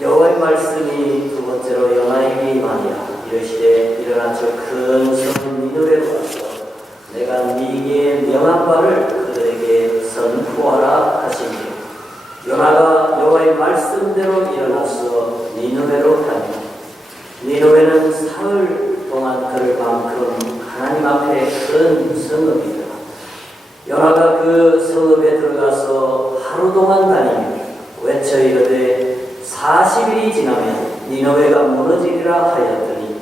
여호와의 말씀이 두 번째로 요나에게 임하니라. 이르시되 일어나 저 큰 성 니느웨로 가서 내가 네게 명한 바를 그들에게 선포하라 하시니, 요나가 여호와의 말씀대로 일어나서 니느웨로 가니, 니느웨는 사흘 동안 걸을 만큼 하나님 앞에 큰 성읍이더라. 요나가 그 성읍에 들어가서 하루 동안 다니며 외쳐 이르되 40일이 지나면 니느웨가 무너지리라 하였더니,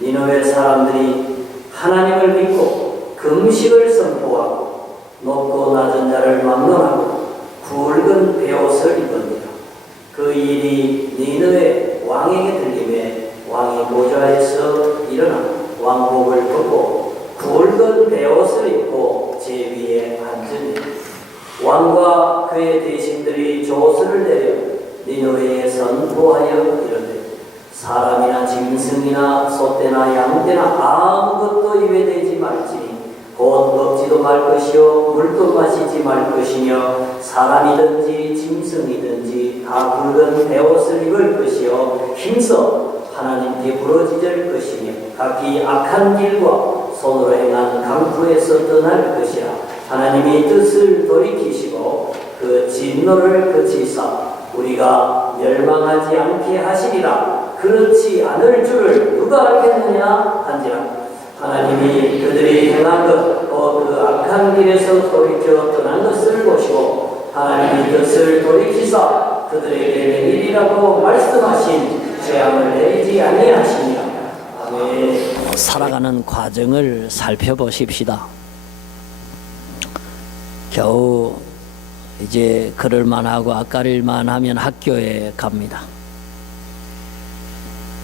니느웨 사람들이 하나님을 믿고 금식을 선포하고 높고 낮은 자를 막론하고 굵은 베옷을 입으니라. 그 일이 니느웨 왕에게 들림에 왕이 보좌에서 일어나 왕복을 벗고 굵은 베옷을 입고 제 위에 앉으니, 왕과 그의 대신들이 조서를 내려 니느웨에 선포하여 이르되 사람이나 짐승이나 소떼나 양떼나 아무것도 입에 대지 말지니 곧 먹지도 말 것이요 물도 마시지 말 것이며 사람이든지 짐승이든지 다 굵은 베옷을 입을 것이요 힘써 하나님께 부러지질 것이며 각기 악한 길과 손으로 행한 강구에서 떠날 것이라. 하나님이 뜻을 돌이키시고 그 진노를 그치사 우리가 멸망하지 않게 하시리라. 그렇지 않을 줄을 누가 알겠느냐 한지라. 하나님이 그들이 행한 것 그 악한 길에서 돌이켜 떠난 것을 보시고 하나님이 뜻을 돌이키사 그들에게 내리리라고 말씀하신 재앙을 내리지 아니하시니라. 아멘. 살아가는 과정을 살펴보십시다. 겨우 이제 걸을만하고 아까릴만 하면 학교에 갑니다.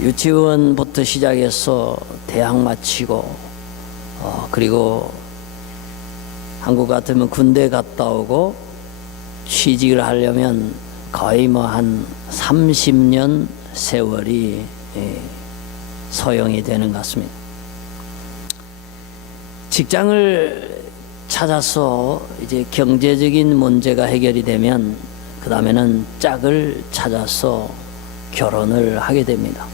유치원부터 시작해서 대학 마치고 그리고 한국 같으면 군대 갔다 오고 취직을 하려면 거의 한 30년 세월이 소용이 되는 것 같습니다. 직장을 찾아서 이제 경제적인 문제가 해결이 되면 그 다음에는 짝을 찾아서 결혼을 하게 됩니다.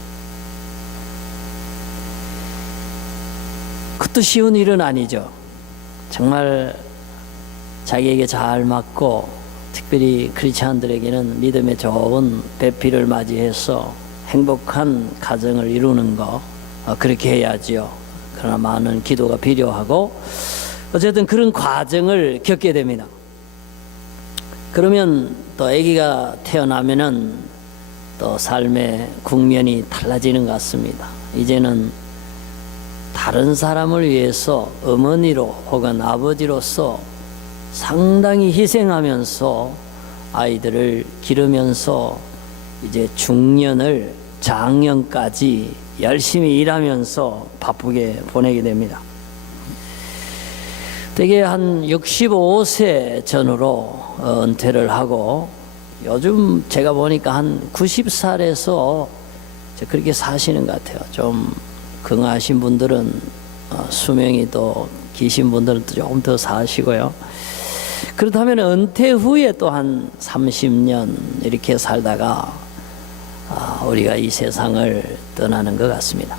그것도 쉬운 일은 아니죠. 정말 자기에게 잘 맞고 특별히 크리스찬들에게는 믿음의 좋은 배필을 맞이해서 행복한 가정을 이루는 거 그렇게 해야지요. 그러나 많은 기도가 필요하고 어쨌든 그런 과정을 겪게 됩니다. 그러면 또 아기가 태어나면은 또 삶의 국면이 달라지는 것 같습니다. 이제는 다른 사람을 위해서 어머니로 혹은 아버지로서 상당히 희생하면서 아이들을 기르면서 이제 중년을 장년까지 열심히 일하면서 바쁘게 보내게 됩니다. 대개 한 65세 전후로 은퇴를 하고 요즘 제가 보니까 한 90살에서 그렇게 사시는 것 같아요. 좀 건강하신 분들은 수명이 또 기신 분들은 또 조금 더 사시고요. 그렇다면 은퇴 후에 또 한 30년 이렇게 살다가 우리가 이 세상을 떠나는 것 같습니다.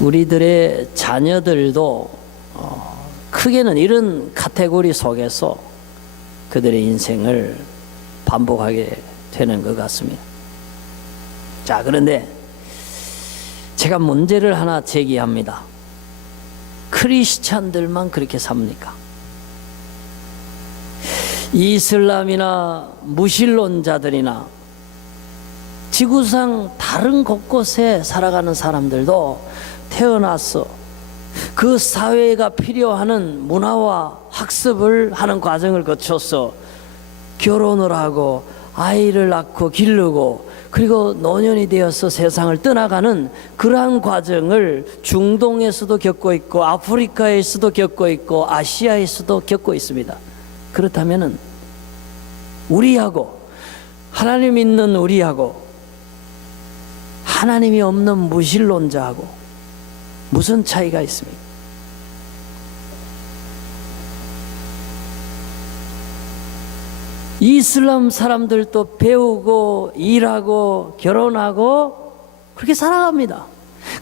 우리들의 자녀들도 크게는 이런 카테고리 속에서 그들의 인생을 반복하게 되는 것 같습니다. 자, 그런데 제가 문제를 하나 제기합니다. 크리스찬들만 그렇게 삽니까? 이슬람이나 무신론자들이나 지구상 다른 곳곳에 살아가는 사람들도 태어나서 그 사회가 필요하는 문화와 학습을 하는 과정을 거쳐서 결혼을 하고 아이를 낳고 기르고 그리고 노년이 되어서 세상을 떠나가는 그러한 과정을 중동에서도 겪고 있고 아프리카에서도 겪고 있고 아시아에서도 겪고 있습니다. 그렇다면은 우리하고 하나님 있는 우리하고 하나님이 없는 무신론자하고 무슨 차이가 있습니까? 이슬람 사람들도 배우고 일하고 결혼하고 그렇게 살아갑니다.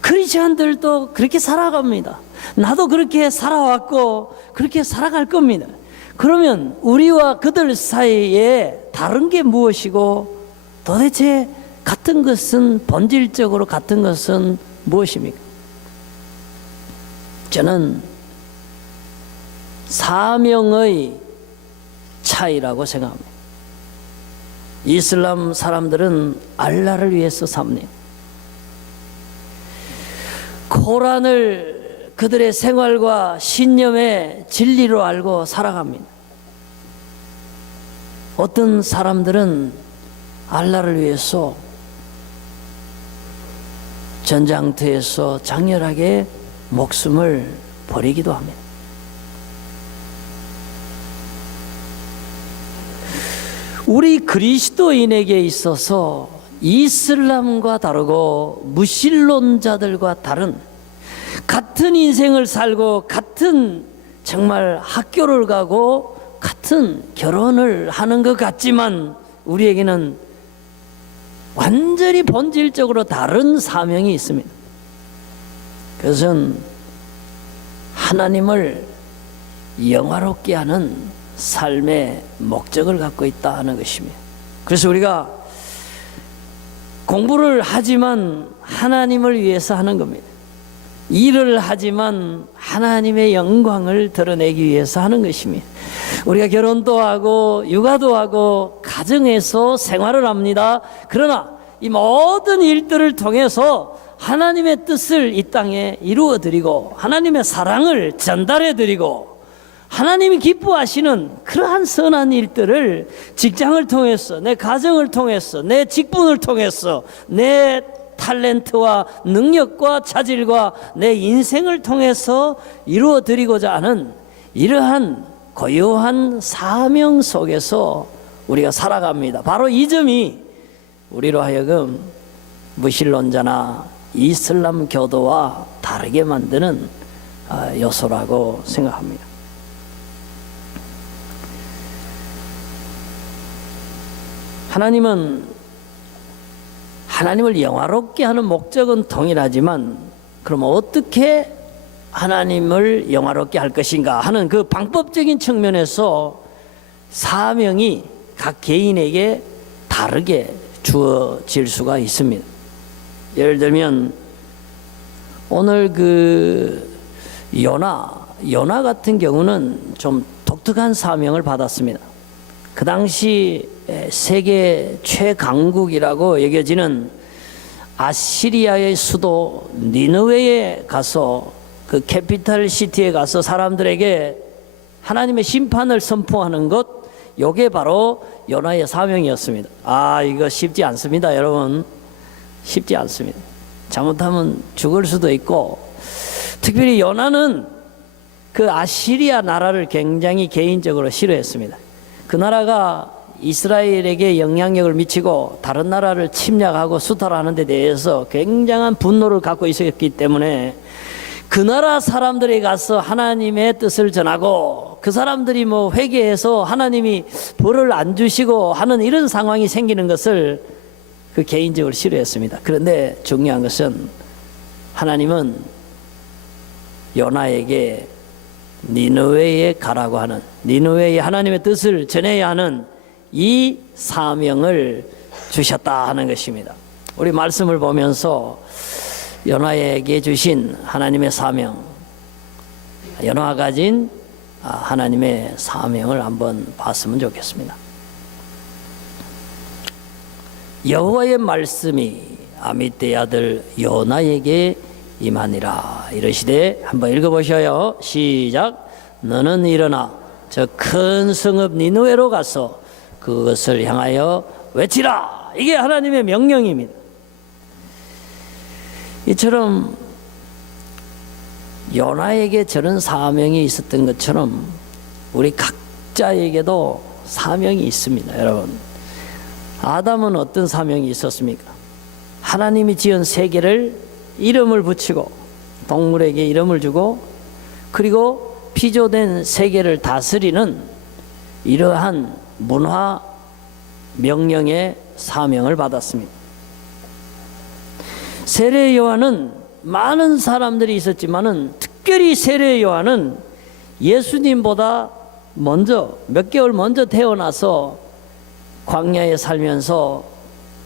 크리스천들도 그렇게 살아갑니다. 나도 그렇게 살아왔고 그렇게 살아갈 겁니다. 그러면 우리와 그들 사이에 다른 게 무엇이고 도대체 같은 것은 본질적으로 같은 것은 무엇입니까? 저는 사명의 차이라고 생각합니다. 이슬람 사람들은 알라를 위해서 삽니다. 코란을 그들의 생활과 신념의 진리로 알고 살아갑니다. 어떤 사람들은 알라를 위해서 전장터에서 장렬하게 목숨을 버리기도 합니다. 우리 그리스도인에게 있어서 이슬람과 다르고 무신론자들과 다른 같은 인생을 살고 같은 정말 학교를 가고 같은 결혼을 하는 것 같지만 우리에게는 완전히 본질적으로 다른 사명이 있습니다. 그것은 하나님을 영화롭게 하는 삶의 목적을 갖고 있다 하는 것입니다. 그래서 우리가 공부를 하지만 하나님을 위해서 하는 겁니다. 일을 하지만 하나님의 영광을 드러내기 위해서 하는 것입니다. 우리가 결혼도 하고 육아도 하고 가정에서 생활을 합니다. 그러나 이 모든 일들을 통해서 하나님의 뜻을 이 땅에 이루어 드리고 하나님의 사랑을 전달해 드리고 하나님이 기뻐하시는 그러한 선한 일들을 직장을 통해서 내 가정을 통해서 내 직분을 통해서 내 탤런트와 능력과 자질과 내 인생을 통해서 이루어 드리고자 하는 이러한 고요한 사명 속에서 우리가 살아갑니다. 바로 이 점이 우리로 하여금 무신론자나 이슬람 교도와 다르게 만드는 요소라고 생각합니다. 하나님은 하나님을 영화롭게 하는 목적은 동일하지만 그럼 어떻게 하나님을 영화롭게 할 것인가 하는 그 방법적인 측면에서 사명이 각 개인에게 다르게 주어질 수가 있습니다. 예를 들면 오늘 그 요나 같은 경우는 좀 독특한 사명을 받았습니다. 그 당시 세계 최강국이라고 여겨지는 아시리아의 수도 니느웨에 가서 그 캐피탈 시티에 가서 사람들에게 하나님의 심판을 선포하는 것, 요게 바로 요나의 사명이었습니다. 이거 쉽지 않습니다, 여러분. 쉽지 않습니다. 잘못하면 죽을 수도 있고, 특별히 요나는 그 아시리아 나라를 굉장히 개인적으로 싫어했습니다. 그 나라가 이스라엘에게 영향력을 미치고 다른 나라를 침략하고 수탈하는 데 대해서 굉장한 분노를 갖고 있었기 때문에 그 나라 사람들이 가서 하나님의 뜻을 전하고 그 사람들이 회개해서 하나님이 벌을 안 주시고 하는 이런 상황이 생기는 것을 그 개인적으로 싫어했습니다. 그런데 중요한 것은 하나님은 요나에게 니느웨에 가라고 하는, 니느웨에 하나님의 뜻을 전해야 하는 이 사명을 주셨다 하는 것입니다. 우리 말씀을 보면서 요나에게 주신 하나님의 사명, 요나가 가진 하나님의 사명을 한번 봤으면 좋겠습니다. 여호와의 말씀이 아미떼의 아들 요나에게 임하니라. 이러시되, 한번 읽어보셔요. 시작. 너는 일어나 저 큰 성읍 니느웨로 가서 그것을 향하여 외치라. 이게 하나님의 명령입니다. 이처럼 요나에게 저런 사명이 있었던 것처럼 우리 각자에게도 사명이 있습니다. 여러분, 아담은 어떤 사명이 있었습니까? 하나님이 지은 세계를 이름을 붙이고 동물에게 이름을 주고 그리고 피조된 세계를 다스리는 이러한 문화 명령의 사명을 받았습니다. 세례 요한은 많은 사람들이 있었지만은 특별히 세례 요한은 예수님보다 먼저 몇 개월 먼저 태어나서 광야에 살면서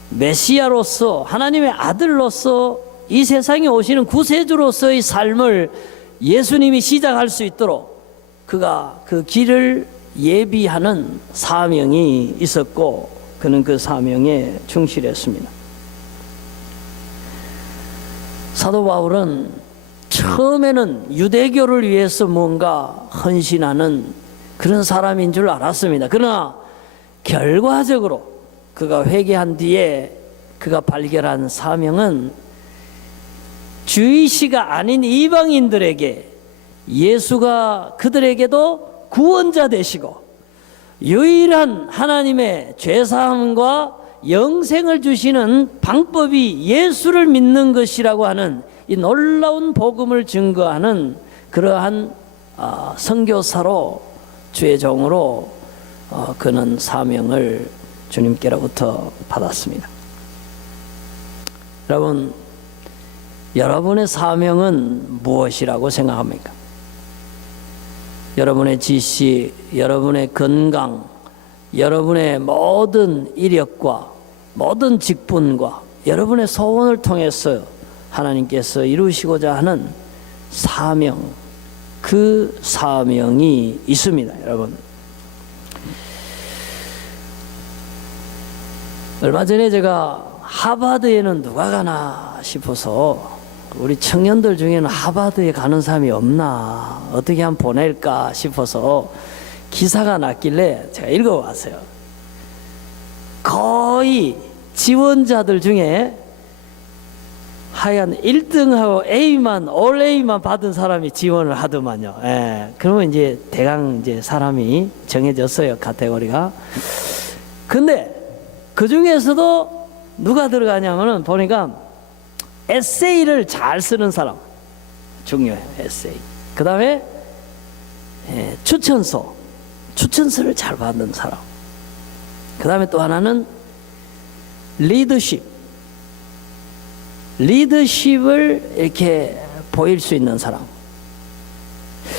메시아로서 하나님의 아들로서 이 세상에 오시는 구세주로서의 삶을 예수님이 시작할 수 있도록 그가 그 길을 예비하는 사명이 있었고 그는 그 사명에 충실했습니다. 사도 바울은 처음에는 유대교를 위해서 뭔가 헌신하는 그런 사람인 줄 알았습니다. 그러나 결과적으로 그가 회개한 뒤에 그가 발견한 사명은 주의시가 아닌 이방인들에게 예수가 그들에게도 구원자 되시고 유일한 하나님의 죄사함과 영생을 주시는 방법이 예수를 믿는 것이라고 하는 이 놀라운 복음을 증거하는 그러한 선교사로 주의 종으로 그는 사명을 주님께로부터 받았습니다. 여러분, 여러분의 사명은 무엇이라고 생각합니까? 여러분의 지식, 여러분의 건강, 여러분의 모든 이력과 모든 직분과 여러분의 소원을 통해서 하나님께서 이루시고자 하는 사명, 그 사명이 있습니다, 여러분. 얼마 전에 제가 하버드에는 누가 가나 싶어서 우리 청년들 중에는 하버드에 가는 사람이 없나 어떻게 한번 보낼까 싶어서 기사가 났길래 제가 읽어봤어요. 거의 지원자들 중에 하얀 1등하고 A만, 올 A만 받은 사람이 지원을 하더만요. 예. 그러면 이제 대강 이제 사람이 정해졌어요, 카테고리가. 근데 그 중에서도 누가 들어가냐면은 보니까 에세이를 잘 쓰는 사람 중요해요. 에세이. 그 다음에 추천서를 잘 받는 사람. 그 다음에 또 하나는 리더십을 이렇게 보일 수 있는 사람.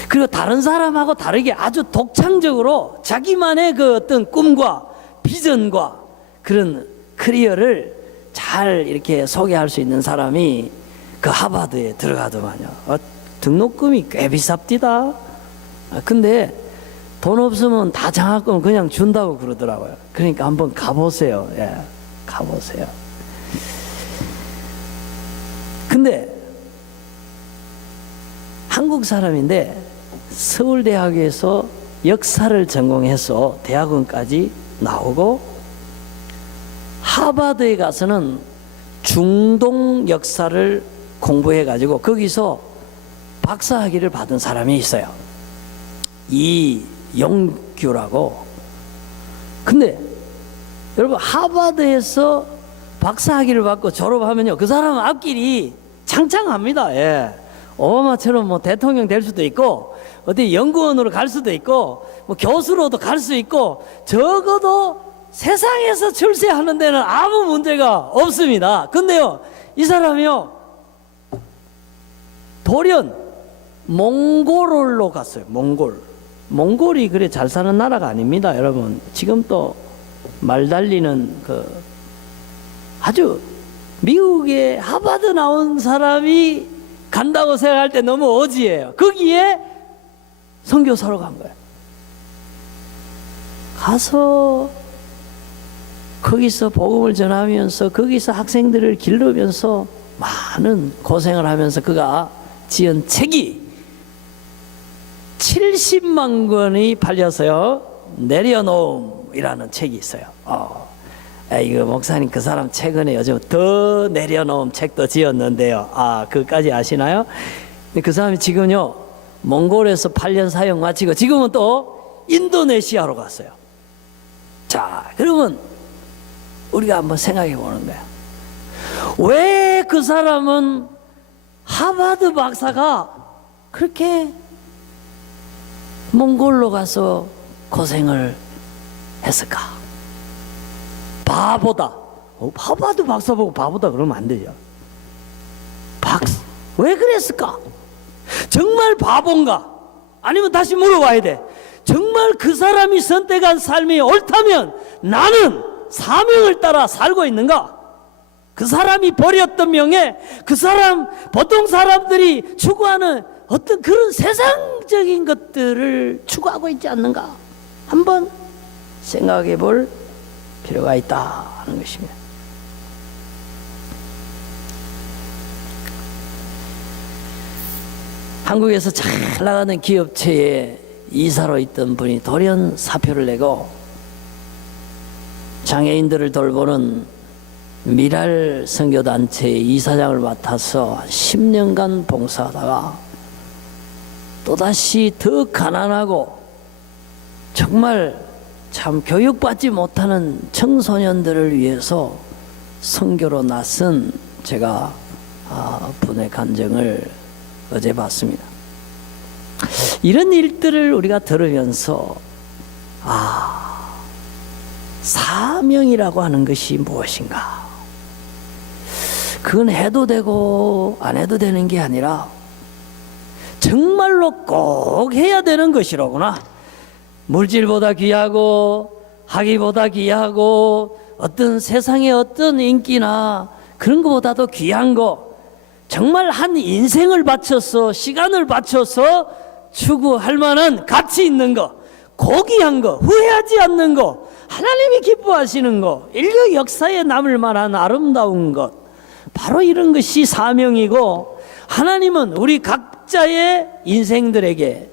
그리고 다른 사람하고 다르게 아주 독창적으로 자기만의 그 어떤 꿈과 비전과 그런 커리어를 잘 이렇게 소개할 수 있는 사람이 그 하버드에 들어가더만요. 등록금이 꽤 비쌉디다. 근데 돈 없으면 다 장학금 그냥 준다고 그러더라고요. 그러니까 한번 가보세요. 예, 가보세요. 근데 한국 사람인데 서울대학에서 역사를 전공해서 대학원까지 나오고 하버드에 가서는 중동 역사를 공부해가지고 거기서 박사학위를 받은 사람이 있어요. 이용규라고. 근데 여러분 하버드에서 박사학위를 받고 졸업하면요 그 사람은 앞길이 창창합니다. 예. 오바마처럼 뭐 대통령 될 수도 있고 어디 연구원으로 갈 수도 있고 뭐 교수로도 갈 수 있고 적어도 세상에서 출세하는 데는 아무 문제가 없습니다. 근데요 이 사람이요 돌연 몽골로 갔어요. 몽골이 그래 잘 사는 나라가 아닙니다, 여러분. 지금 또 말 달리는 그 아주 미국에 하버드 나온 사람이 간다고 생각할 때 너무 어지예요. 거기에 선교사로 간 거예요. 가서 거기서 복음을 전하면서 거기서 학생들을 기르면서 많은 고생을 하면서 그가 지은 책이 70만 권이 팔려서요 내려놓음이라는 책이 있어요. 이거 목사님 그 사람 최근에 요즘 더 내려놓음 책도 지었는데요. 그까지 아시나요? 그 사람이 지금요 몽골에서 8년 사역 마치고 지금은 또 인도네시아로 갔어요. 자, 그러면 우리가 한번 생각해 보는 거야. 왜 그 사람은 하버드 박사가 그렇게 몽골로 가서 고생을 했을까? 바보다. 바보도 박사 보고 바보다 그러면 안 되죠. 왜 그랬을까? 정말 바본가? 아니면 다시 물어봐야 돼. 정말 그 사람이 선택한 삶이 옳다면 나는 사명을 따라 살고 있는가? 그 사람이 버렸던 명예, 그 사람, 보통 사람들이 추구하는 어떤 그런 세상적인 것들을 추구하고 있지 않는가? 한번 생각해 볼 필요가 있다 하는 것입니다. 한국에서 잘 나가는 기업체에 이사로 있던 분이 돌연 사표를 내고 장애인들을 돌보는 미랄 선교단체의 이사장을 맡아서 10년간 봉사하다가 또다시 더 가난하고 정말 참 교육받지 못하는 청소년들을 위해서 선교로 나선 제가 분의 간증을 어제 봤습니다. 이런 일들을 우리가 들으면서 사명이라고 하는 것이 무엇인가? 그건 해도 되고 안 해도 되는 게 아니라 정말로 꼭 해야 되는 것이로구나. 물질보다 귀하고 학위보다 귀하고 어떤 세상의 어떤 인기나 그런 것보다도 귀한 거, 정말 한 인생을 바쳐서 시간을 바쳐서 추구할 만한 가치 있는 거, 고귀한 거, 후회하지 않는 거, 하나님이 기뻐하시는 거, 인류 역사에 남을 만한 아름다운 것, 바로 이런 것이 사명이고, 하나님은 우리 각자의 인생들에게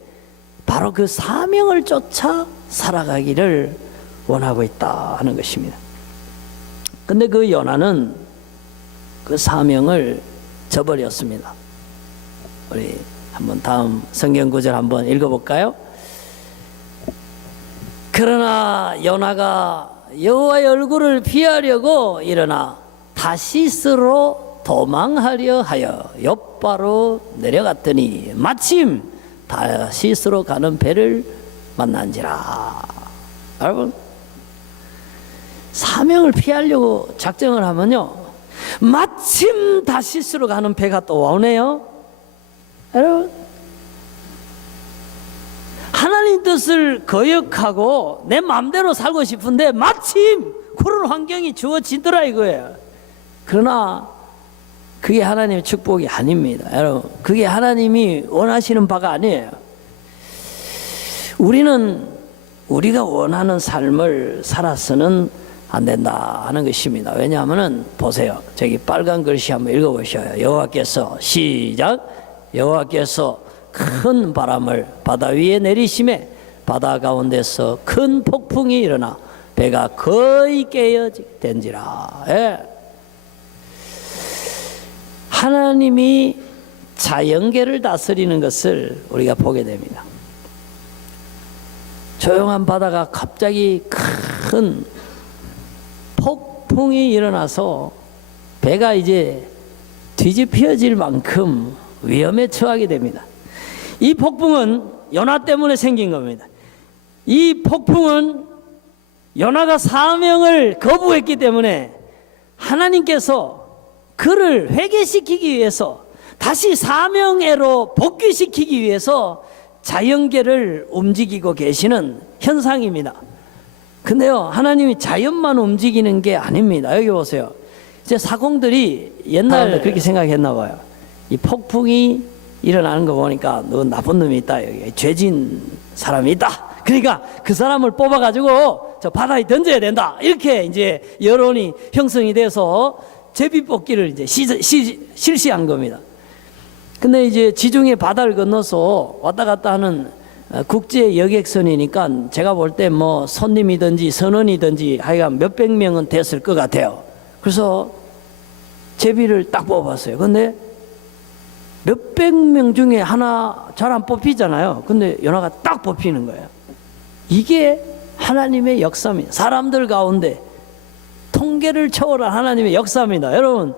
바로 그 사명을 쫓아 살아가기를 원하고 있다 하는 것입니다. 근데 그 요나는 그 사명을 저버렸습니다. 우리 한번 다음 성경 구절 한번 읽어볼까요? 그러나 요나가 여호와의 얼굴을 피하려고 일어나 다시스로 도망하려 하여 욥바로 내려갔더니 마침 다시스로 가는 배를 만난지라. 여러분, 사명을 피하려고 작정을 하면요, 마침 다시스로 가는 배가 또 오네요. 여러분, 하나님 뜻을 거역하고 내 마음대로 살고 싶은데 마침 그런 환경이 주어지더라 이거예요. 그러나 그게 하나님의 축복이 아닙니다. 여러분, 그게 하나님이 원하시는 바가 아니에요. 우리는 우리가 원하는 삶을 살아서는 안 된다 하는 것입니다. 왜냐하면 보세요. 저기 빨간 글씨 한번 읽어보셔요. 여호와께서, 시작. 여호와께서 큰 바람을 바다 위에 내리심에 바다 가운데서 큰 폭풍이 일어나 배가 거의 깨어진지라. 예. 하나님이 자연계를 다스리는 것을 우리가 보게 됩니다. 조용한 바다가 갑자기 큰 폭풍이 일어나서 배가 이제 뒤집혀질 만큼 위험에 처하게 됩니다. 이 폭풍은 요나 때문에 생긴 겁니다. 이 폭풍은 요나가 사명을 거부했기 때문에 하나님께서 그를 회개시키기 위해서 다시 사명애로 복귀시키기 위해서 자연계를 움직이고 계시는 현상입니다. 근데요, 하나님이 자연만 움직이는 게 아닙니다. 여기 보세요. 이제 사공들이 옛날에 그렇게 생각했나 봐요. 이 폭풍이 일어나는 거 보니까 너 나쁜 놈이 있다, 여기 죄진 사람이 있다. 그러니까 그 사람을 뽑아가지고 저 바다에 던져야 된다. 이렇게 이제 여론이 형성이 돼서 제비뽑기를 이제 실시한 겁니다. 근데 이제 지중해 바다를 건너서 왔다 갔다 하는 국제 여객선이니까 제가 볼 때 뭐 손님이든지 선원이든지 하여간 몇백 명은 됐을 것 같아요. 그래서 제비를 딱 뽑았어요. 근데 몇백 명 중에 하나 잘 안 뽑히잖아요. 근데 요나가 딱 뽑히는 거예요. 이게 하나님의 역사입니다. 사람들 가운데 통계를 초월한 하나님의 역사입니다. 여러분,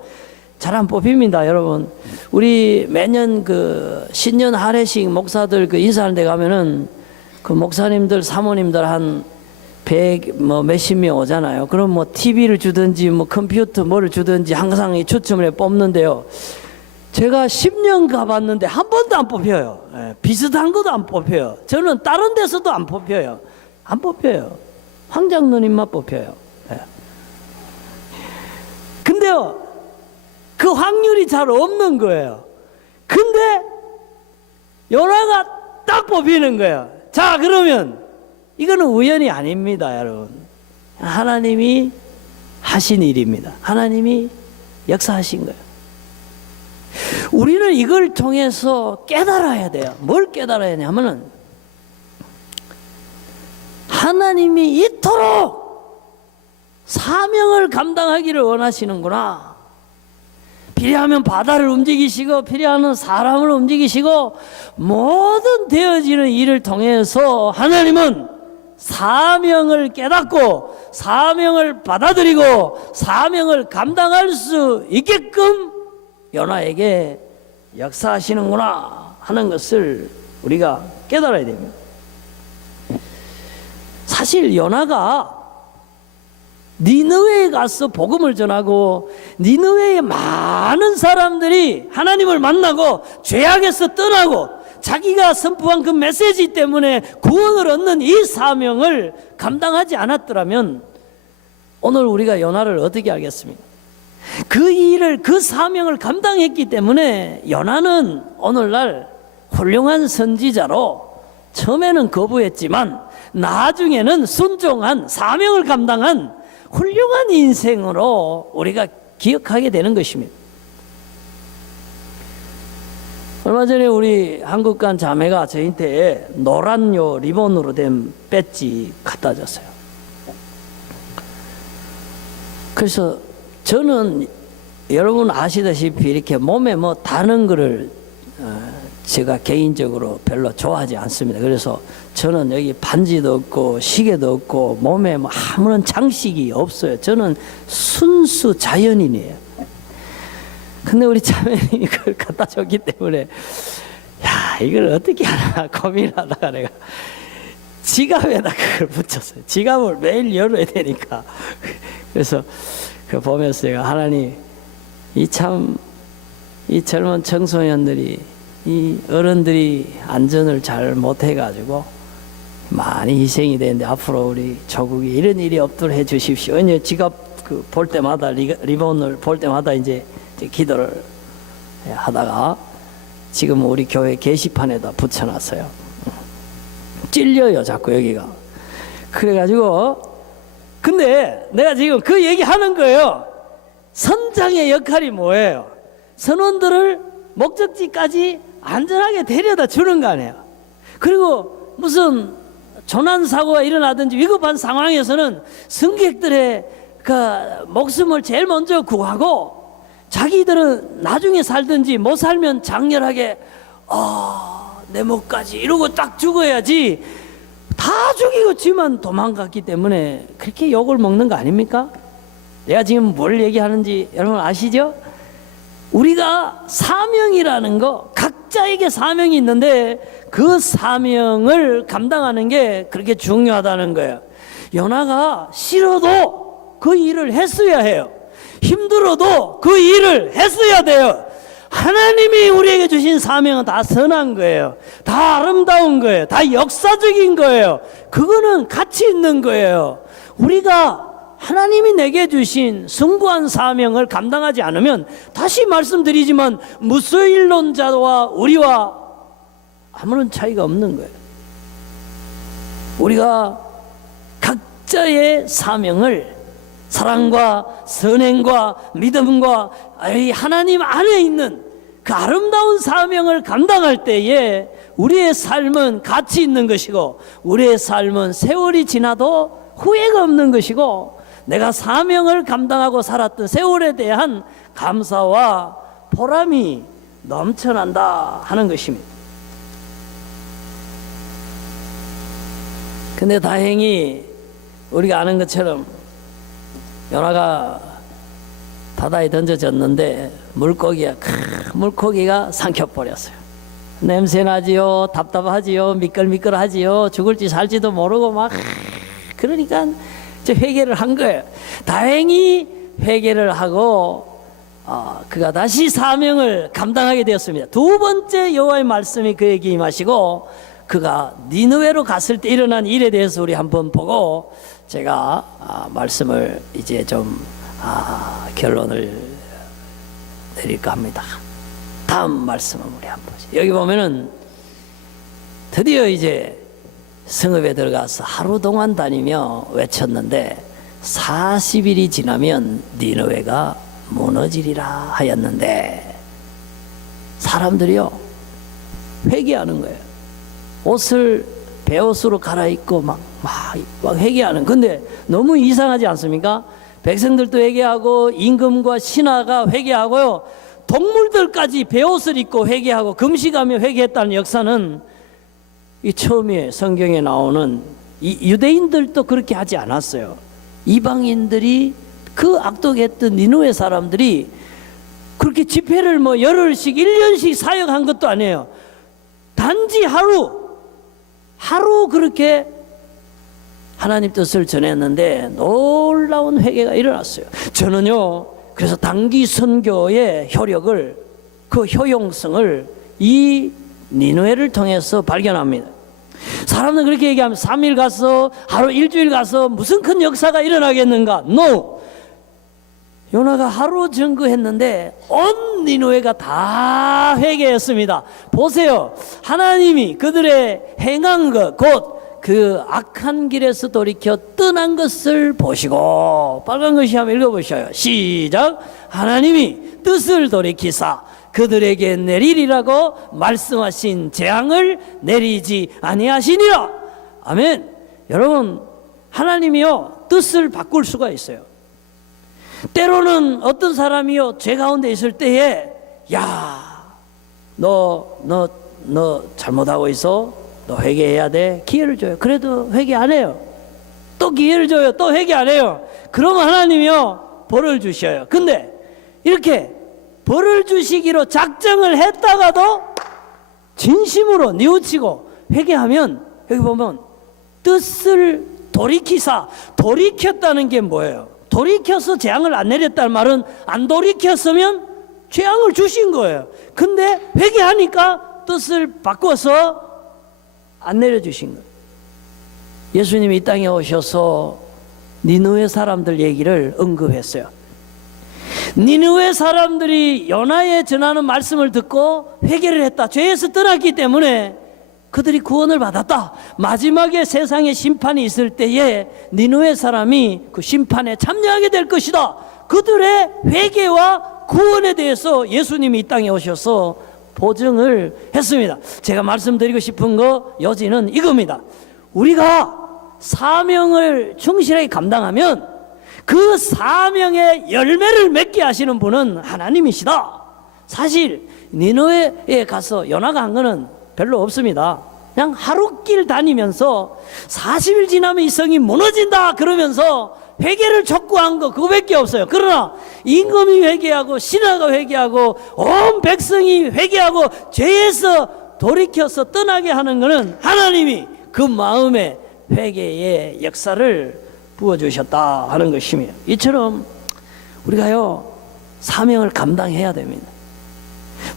잘 안 뽑힙니다. 여러분, 우리 매년 그 신년 할례식 목사들 그 인사하는 데 가면은 그 목사님들 사모님들 한 몇십 명 오잖아요. 그럼 뭐 TV를 주든지 뭐 컴퓨터 뭐를 주든지 항상 이 추첨을 뽑는데요. 제가 10년 가봤는데 한 번도 안 뽑혀요. 예, 비슷한 것도 안 뽑혀요. 저는 다른 데서도 안 뽑혀요. 안 뽑혀요. 황장 누님만 뽑혀요. 예. 근데요, 그 확률이 잘 없는 거예요. 근데 요나가 딱 뽑히는 거예요. 자, 그러면 이거는 우연이 아닙니다, 여러분. 하나님이 하신 일입니다. 하나님이 역사하신 거예요. 우리는 이걸 통해서 깨달아야 돼요. 뭘 깨달아야 하냐면은 하나님이 이토록 사명을 감당하기를 원하시는구나. 필요하면 바다를 움직이시고 필요하면 사람을 움직이시고 모든 되어지는 일을 통해서 하나님은 사명을 깨닫고 사명을 받아들이고 사명을 감당할 수 있게끔 요나에게 역사하시는구나 하는 것을 우리가 깨달아야 됩니다. 사실 요나가 니느웨에 가서 복음을 전하고 니느웨의 많은 사람들이 하나님을 만나고 죄악에서 떠나고 자기가 선포한 그 메시지 때문에 구원을 얻는 이 사명을 감당하지 않았더라면 오늘 우리가 요나를 어떻게 알겠습니까? 그 일을, 그 사명을 감당했기 때문에 요나는 오늘날 훌륭한 선지자로 처음에는 거부했지만 나중에는 순종한 사명을 감당한 훌륭한 인생으로 우리가 기억하게 되는 것입니다. 얼마 전에 우리 한국 간 자매가 저한테 노란 리본으로 된 배지 갖다 줬어요. 그래서 저는 여러분 아시다시피 이렇게 몸에 뭐 다는 거를 제가 개인적으로 별로 좋아하지 않습니다. 그래서 저는 여기 반지도 없고 시계도 없고 몸에 뭐 아무런 장식이 없어요. 저는 순수 자연인이에요. 근데 우리 자매님이 그걸 갖다 줬기 때문에 야, 이걸 어떻게 하나 고민하다가 내가 지갑에다 그걸 붙였어요. 지갑을 매일 열어야 되니까. 그래서 그 보면서 제가 하나님 이 젊은 청소년들이 이 어른들이 안전을 잘 못해가지고 많이 희생이 되는데 앞으로 우리 조국에 이런 일이 없도록 해 주십시오. 이제 지갑 볼 때마다 리본을 볼 때마다 이제 기도를 하다가 지금 우리 교회 게시판에다 붙여놨어요. 찔려요 자꾸 여기가. 그래가지고 근데 내가 지금 그 얘기하는 거예요. 선장의 역할이 뭐예요? 선원들을 목적지까지 안전하게 데려다 주는 거 아니에요. 그리고 무슨 조난사고가 일어나든지 위급한 상황에서는 승객들의 그 목숨을 제일 먼저 구하고 자기들은 나중에 살든지 못 살면 장렬하게 내 목까지 이러고 딱 죽어야지 다 죽이고 지만 도망갔기 때문에 그렇게 욕을 먹는 거 아닙니까? 내가 지금 뭘 얘기하는지 여러분 아시죠? 우리가 사명이라는 거 각자에게 사명이 있는데 그 사명을 감당하는 게 그렇게 중요하다는 거예요. 요나가 싫어도 그 일을 했어야 해요. 힘들어도 그 일을 했어야 돼요. 하나님이 우리에게 주신 사명은 다 선한 거예요. 다 아름다운 거예요. 다 역사적인 거예요. 그거는 가치 있는 거예요. 우리가 하나님이 내게 주신 숭고한 사명을 감당하지 않으면 다시 말씀드리지만 무소일론자와 우리와 아무런 차이가 없는 거예요. 우리가 각자의 사명을 사랑과 선행과 믿음과 하나님 안에 있는 그 아름다운 사명을 감당할 때에 우리의 삶은 가치 있는 것이고 우리의 삶은 세월이 지나도 후회가 없는 것이고 내가 사명을 감당하고 살았던 세월에 대한 감사와 보람이 넘쳐난다 하는 것입니다. 근데 다행히 우리가 아는 것처럼 요나가 바다에 던져졌는데 물고기가 삼켜버렸어요. 냄새나지요, 답답하지요, 미끌미끌하지요, 죽을지 살지도 모르고 막 그러니까 이제 회개를 한 거예요. 다행히 회개를 하고 그가 다시 사명을 감당하게 되었습니다. 두 번째 여호와의 말씀이 그에게 임하시고 그가 니느웨로 갔을 때 일어난 일에 대해서 우리 한번 보고 제가 말씀을 이제 좀 결론을 내릴까 합니다. 다음 말씀은 우리 한번 보시죠. 여기 보면은 드디어 이제 성읍에 들어가서 하루 동안 다니며 외쳤는데 40일이 지나면 니느웨가 무너지리라 하였는데 사람들이요 회개하는 거예요. 옷을 베옷으로 갈아입고 막 회개하는. 근데 너무 이상하지 않습니까? 백성들도 회개하고 임금과 신하가 회개하고요, 동물들까지 베옷을 입고 회개하고 금식하며 회개했다는 역사는 이 처음에 성경에 나오는 이 유대인들도 그렇게 하지 않았어요. 이방인들이 그 악독했던 니느웨 사람들이 그렇게 집회를 뭐 열흘씩 1년씩 사역한 것도 아니에요. 단지 하루 그렇게 하나님 뜻을 전했는데 놀라운 회개가 일어났어요. 저는요 그래서 단기 선교의 효력을, 그 효용성을 이 니느웨를 통해서 발견합니다. 사람들은 그렇게 얘기하면 3일 가서 하루 일주일 가서 무슨 큰 역사가 일어나겠는가? No. 요나가 하루 증거했는데 온 니느웨가 다 회개했습니다. 보세요. 하나님이 그들의 행한 것, 곧 그 악한 길에서 돌이켜 떠난 것을 보시고, 빨간 글씨 한번 읽어보셔요. 시작. 하나님이 뜻을 돌이키사 그들에게 내리리라고 말씀하신 재앙을 내리지 아니하시니라. 아멘. 여러분, 하나님이요 뜻을 바꿀 수가 있어요. 때로는 어떤 사람이요 죄 가운데 있을 때에 너 잘못하고 있어, 너 회개해야 돼, 기회를 줘요. 그래도 회개 안 해요. 또 기회를 줘요. 또 회개 안 해요. 그러면 하나님이요 벌을 주셔요. 근데 이렇게 벌을 주시기로 작정을 했다가도 진심으로 뉘우치고 회개하면, 여기 보면 뜻을 돌이키사, 돌이켰다는 게 뭐예요? 돌이켜서 재앙을 안 내렸다는 말은 안 돌이켰으면 재앙을 주신 거예요. 근데 회개하니까 뜻을 바꿔서 안 내려주신 거예요. 예수님이 이 땅에 오셔서 니느웨 사람들 얘기를 언급했어요. 니느웨 사람들이 요나의 전하는 말씀을 듣고 회개를 했다. 죄에서 떠났기 때문에 그들이 구원을 받았다. 마지막에 세상에 심판이 있을 때에 니느웨 사람이 그 심판에 참여하게 될 것이다. 그들의 회개와 구원에 대해서 예수님이 이 땅에 오셔서 보증을 했습니다. 제가 말씀드리고 싶은 여지는 이겁니다. 우리가 사명을 충실하게 감당하면 그 사명의 열매를 맺게 하시는 분은 하나님이시다. 사실 니느웨에 가서 요나가 한 거는 별로 없습니다. 그냥 하루길 다니면서 40일 지나면 이 성이 무너진다 그러면서 회개를 촉구한 거 그거밖에 없어요. 그러나 임금이 회개하고 신하가 회개하고 온 백성이 회개하고 죄에서 돌이켜서 떠나게 하는 것은 하나님이 그 마음에 회개의 역사를 부어주셨다 하는 것이며, 이처럼 우리가요 사명을 감당해야 됩니다.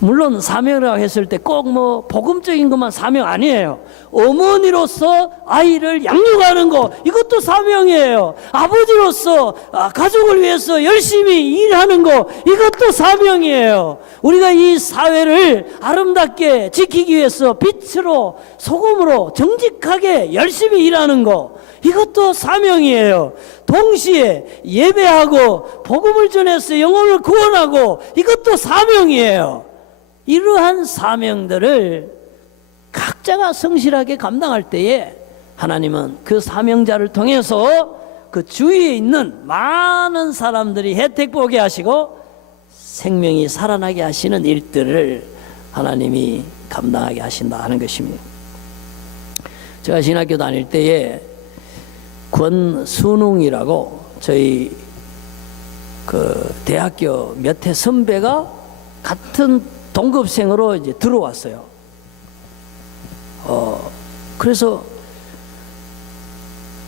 물론 사명이라고 했을 때 꼭 뭐 복음적인 것만 사명 아니에요. 어머니로서 아이를 양육하는 거, 이것도 사명이에요. 아버지로서 가족을 위해서 열심히 일하는 거, 이것도 사명이에요. 우리가 이 사회를 아름답게 지키기 위해서 빛으로 소금으로 정직하게 열심히 일하는 거, 이것도 사명이에요. 동시에 예배하고 복음을 전해서 영혼을 구원하고, 이것도 사명이에요. 이러한 사명들을 각자가 성실하게 감당할 때에 하나님은 그 사명자를 통해서 그 주위에 있는 많은 사람들이 혜택 보게 하시고 생명이 살아나게 하시는 일들을 하나님이 감당하게 하신다 하는 것입니다. 제가 신학교 다닐 때에 권순웅이라고 저희 그 대학교 몇 해 선배가 같은 동급생으로 이제 들어왔어요. 그래서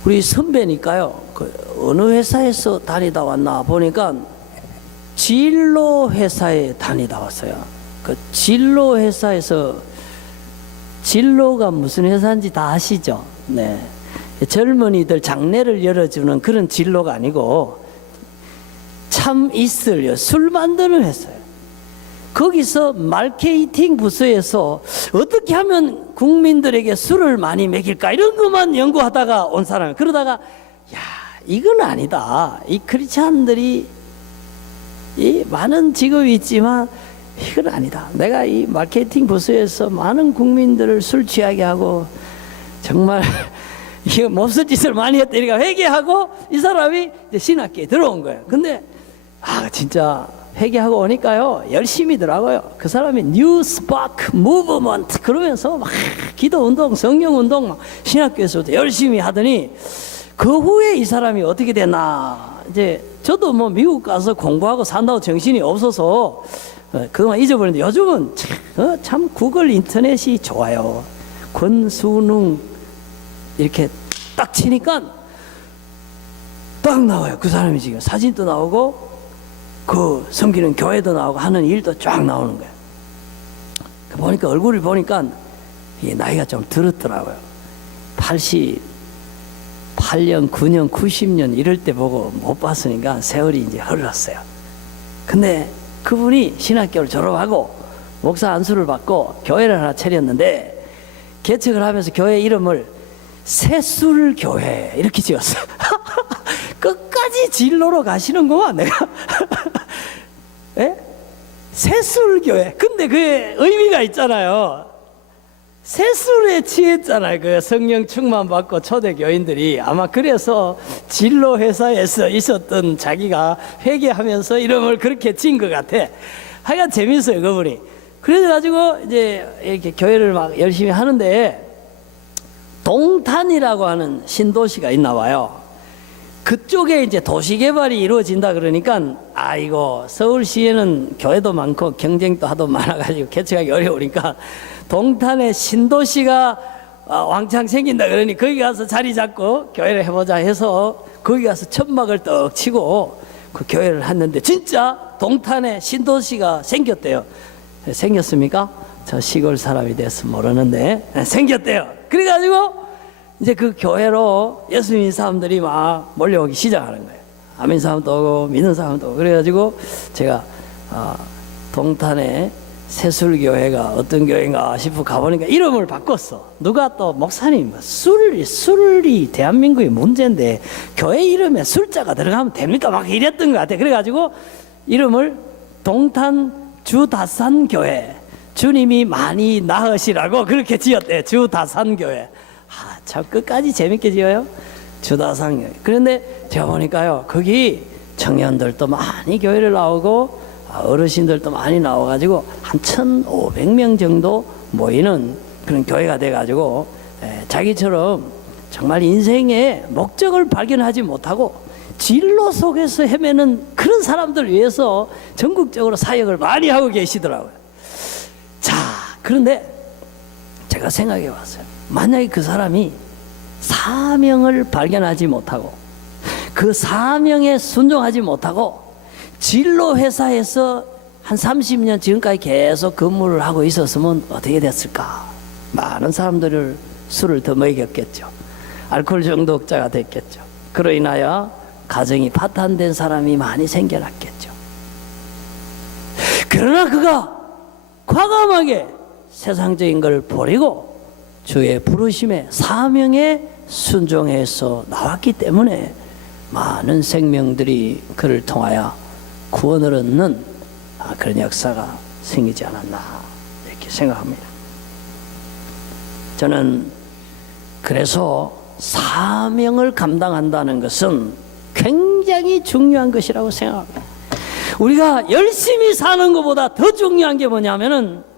우리 선배니까요. 그 어느 회사에서 다니다 왔나 보니까 진로 회사에 다니다 왔어요. 그 진로 회사에서 진로가 무슨 회사인지 다 아시죠? 네. 젊은이들 장례를 열어주는 그런 진로가 아니고 참 있을요. 술 만드는 회사예요. 거기서 마케팅 부서에서 어떻게 하면 국민들에게 술을 많이 먹일까 이런 것만 연구하다가 온 사람이에요. 그러다가 야 이건 아니다. 이 크리스찬들이 이 많은 직업이 있지만 이건 아니다. 내가 이 마케팅 부서에서 많은 국민들을 술 취하게 하고 정말 이거 몹쓸 짓을 많이 했다. 이러니까 회개하고 이 사람이 이제 신학교에 들어온 거예요. 근데 진짜 회개하고 오니까요 열심히더라고요. 그 사람이 뉴 스파크 무브먼트 그러면서 막 기도 운동, 성령 운동 막 신학교에서도 열심히 하더니 그 후에 이 사람이 어떻게 됐나 이제 저도 뭐 미국 가서 공부하고 산다고 정신이 없어서 그동안 잊어버렸는데 요즘은 참 구글 인터넷이 좋아요. 권순웅 이렇게 딱 치니까 딱 나와요. 그 사람이 지금 사진도 나오고 그 섬기는 교회도 나오고 하는 일도 쫙 나오는 거예요. 보니까 얼굴을 보니까 이게 나이가 좀 들었더라고요. 88년, 9년, 90년 이럴 때 보고 못 봤으니까 세월이 이제 흘렀어요. 근데 그분이 신학교를 졸업하고 목사 안수를 받고 교회를 하나 차렸는데 개척을 하면서 교회 이름을 새술교회 이렇게 지었어요. 끝까지 진로로 가시는구만 내가. 예? 새술교회. 근데 그게 의미가 있잖아요. 새술에 취했잖아요. 그 성령 충만 받고 초대 교인들이 아마 그래서 진로 회사에서 있었던 자기가 회개하면서 이름을 그렇게 지은 것 같아. 하여간 재밌어요 그분이. 그래가지고 이제 이렇게 교회를 막 열심히 하는데 동탄이라고 하는 신도시가 있나 봐요. 그쪽에 이제 도시개발이 이루어진다 그러니까 아이고 서울시에는 교회도 많고 경쟁도 하도 많아가지고 개척하기 어려우니까 동탄에 신도시가 왕창 생긴다 그러니 거기 가서 자리 잡고 교회를 해보자 해서 거기 가서 천막을 떡 치고 그 교회를 했는데 진짜 동탄에 신도시가 생겼대요. 생겼습니까? 저 시골 사람이 돼서 모르는데 생겼대요. 그래가지고 이제 그 교회로 예수 믿는 사람들이 막 몰려오기 시작하는 거예요. 안 믿는 사람도 오고 믿는 사람도 오고. 그래가지고 제가 동탄에 새술교회가 어떤 교회인가 싶어 가보니까 이름을 바꿨어. 누가 또 목사님 술이 대한민국의 문제인데 교회 이름에 술자가 들어가면 됩니까? 막 이랬던 것 같아. 그래가지고 이름을 동탄 주다산교회, 주님이 많이 나으시라고 그렇게 지었대. 주다산교회. 참 끝까지 재밌게 지어요. 주다산교회. 그런데 제가 보니까요 거기 청년들도 많이 교회를 나오고 어르신들도 많이 나와가지고 한 1,500명 정도 모이는 그런 교회가 돼가지고 자기처럼 정말 인생의 목적을 발견하지 못하고 진로 속에서 헤매는 그런 사람들 위해서 전국적으로 사역을 많이 하고 계시더라고요. 자, 그런데 제가 생각해 봤어요. 만약에 그 사람이 사명을 발견하지 못하고 그 사명에 순종하지 못하고 진로 회사에서 한 30년 지금까지 계속 근무를 하고 있었으면 어떻게 됐을까? 많은 사람들을 술을 더 먹였겠죠. 알코올 중독자가 됐겠죠. 그로 인하여 가정이 파탄된 사람이 많이 생겨났겠죠. 그러나 그가 과감하게 세상적인 걸 버리고 주의 부르심에 사명에 순종해서 나왔기 때문에 많은 생명들이 그를 통하여 구원을 얻는 그런 역사가 생기지 않았나 이렇게 생각합니다. 저는 그래서 사명을 감당한다는 것은 굉장히 중요한 것이라고 생각합니다. 우리가 열심히 사는 것보다 더 중요한 게 뭐냐면은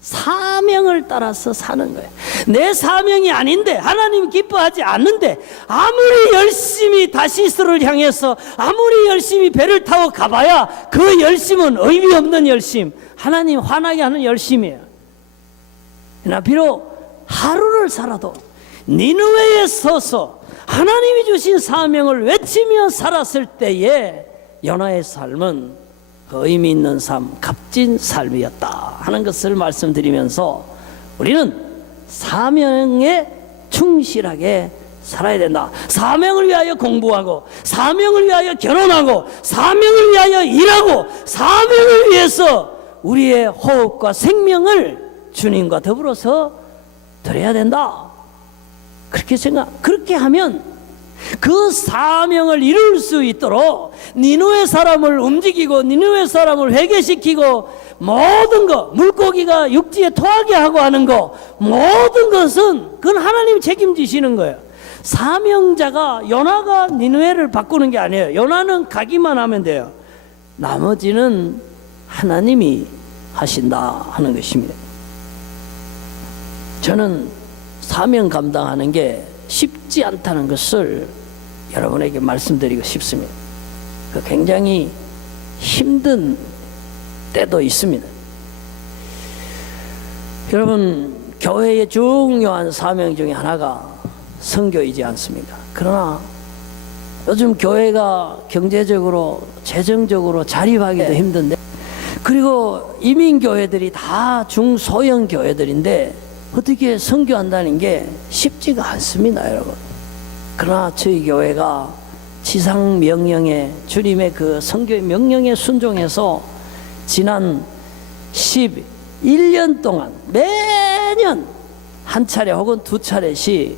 사명을 따라서 사는 거예요. 내 사명이 아닌데 하나님 기뻐하지 않는데 아무리 열심히 다시스를 향해서 아무리 열심히 배를 타고 가봐야 그 열심은 의미 없는 열심, 하나님 화나게 하는 열심이에요. 그러나 비록 하루를 살아도 니느웨에 서서 하나님이 주신 사명을 외치며 살았을 때에 요나의 삶은 그 의미 있는 삶, 값진 삶이었다 하는 것을 말씀드리면서 우리는 사명에 충실하게 살아야 된다. 사명을 위하여 공부하고, 사명을 위하여 결혼하고, 사명을 위하여 일하고, 사명을 위해서 우리의 호흡과 생명을 주님과 더불어서 드려야 된다. 그렇게 하면 그 사명을 이룰 수 있도록 니느웨 사람을 움직이고 니느웨 사람을 회개시키고 모든 것, 물고기가 육지에 토하게 하고 하는 것, 모든 것은 그건 하나님이 책임지시는 거예요. 사명자가, 요나가 니느웨를 바꾸는 게 아니에요. 요나는 가기만 하면 돼요. 나머지는 하나님이 하신다 하는 것입니다. 저는 사명 감당하는 게 쉽지 않다는 것을 여러분에게 말씀드리고 싶습니다. 굉장히 힘든 때도 있습니다. 여러분, 교회의 중요한 사명 중에 하나가 선교이지 않습니까? 그러나 요즘 교회가 경제적으로, 재정적으로 자립하기도 힘든데, 그리고 이민교회들이 다 중소형 교회들인데 어떻게 선교한다는 게 쉽지가 않습니다, 여러분. 그러나 저희 교회가 지상 명령에, 주님의 그 선교의 명령에 순종해서 지난 11년 동안 매년 한 차례 혹은 두 차례씩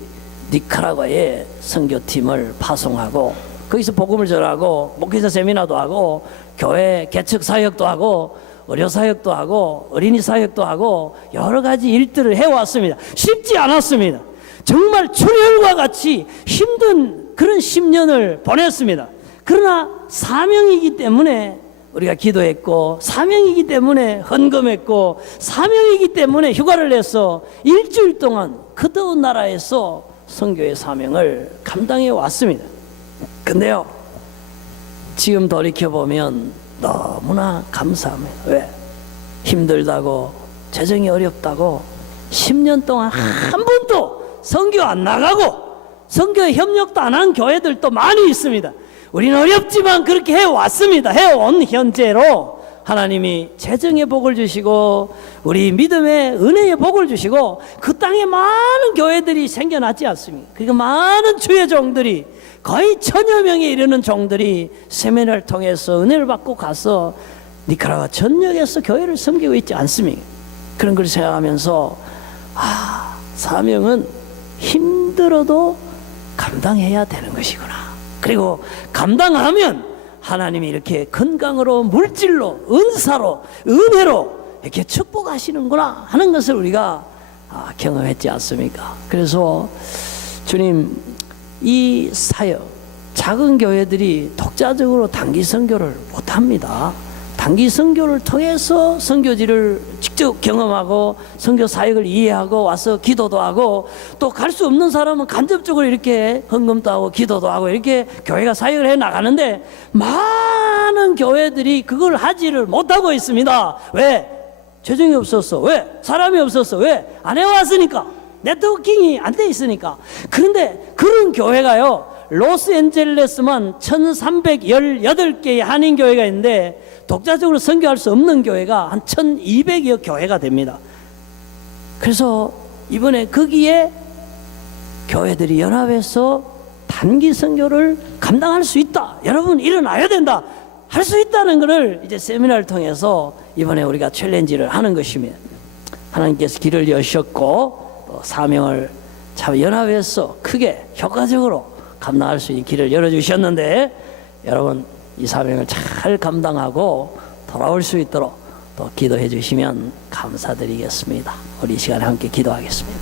니카라과에 선교팀을 파송하고 거기서 복음을 전하고 목회자 세미나도 하고 교회 개척 사역도 하고 의료 사역도 하고 어린이 사역도 하고 여러 가지 일들을 해왔습니다. 쉽지 않았습니다. 정말 출혈과 같이 힘든 그런 10년을 보냈습니다. 그러나 사명이기 때문에 우리가 기도했고, 사명이기 때문에 헌금했고, 사명이기 때문에 휴가를 내서 일주일 동안 그 더운 나라에서 선교의 사명을 감당해 왔습니다. 근데요, 지금 돌이켜보면 너무나 감사합니다. 왜? 힘들다고, 재정이 어렵다고 10년 동안 한 번도 선교 안 나가고 선교에 협력도 안 한 교회들도 많이 있습니다. 우리는 어렵지만 그렇게 해왔습니다. 해온 현재로 하나님이 재정의 복을 주시고 우리 믿음의 은혜의 복을 주시고 그 땅에 많은 교회들이 생겨났지 않습니까? 그러니까 많은 주의 종들이, 거의 1000여 명에 이르는 종들이 세미나를 통해서 은혜를 받고 가서 니카라과 전역에서 교회를 섬기고 있지 않습니까? 그런 걸 생각하면서 사명은 힘들어도 감당해야 되는 것이구나. 그리고 감당하면 하나님이 이렇게 건강으로, 물질로, 은사로, 은혜로 이렇게 축복하시는구나 하는 것을 우리가 경험했지 않습니까? 그래서 주님, 이 사역, 작은 교회들이 독자적으로 단기 선교를 못합니다. 단기 선교를 통해서 선교지를 직접 경험하고 선교 사역을 이해하고 와서 기도도 하고, 또 갈 수 없는 사람은 간접적으로 이렇게 헌금도 하고 기도도 하고 이렇게 교회가 사역을 해 나가는데, 많은 교회들이 그걸 하지를 못하고 있습니다. 왜? 재정이 없었어. 왜? 사람이 없었어. 왜? 안 해왔으니까. 네트워킹이 안 돼 있으니까. 그런데 그런 교회가요, 로스앤젤레스만 1318개의 한인교회가 있는데 독자적으로 선교할 수 없는 교회가 한 1200여 교회가 됩니다. 그래서 이번에 거기에 교회들이 연합해서 단기 선교를 감당할 수 있다. 여러분, 일어나야 된다. 할 수 있다는 것을 이제 세미나를 통해서 이번에 우리가 챌린지를 하는 것입니다. 하나님께서 길을 여셨고 또 사명을 참 연합해서 크게 효과적으로 감당할 수 있는 길을 열어주셨는데, 여러분 이 사명을 잘 감당하고 돌아올 수 있도록 또 기도해 주시면 감사드리겠습니다. 우리 이 시간에 함께 기도하겠습니다.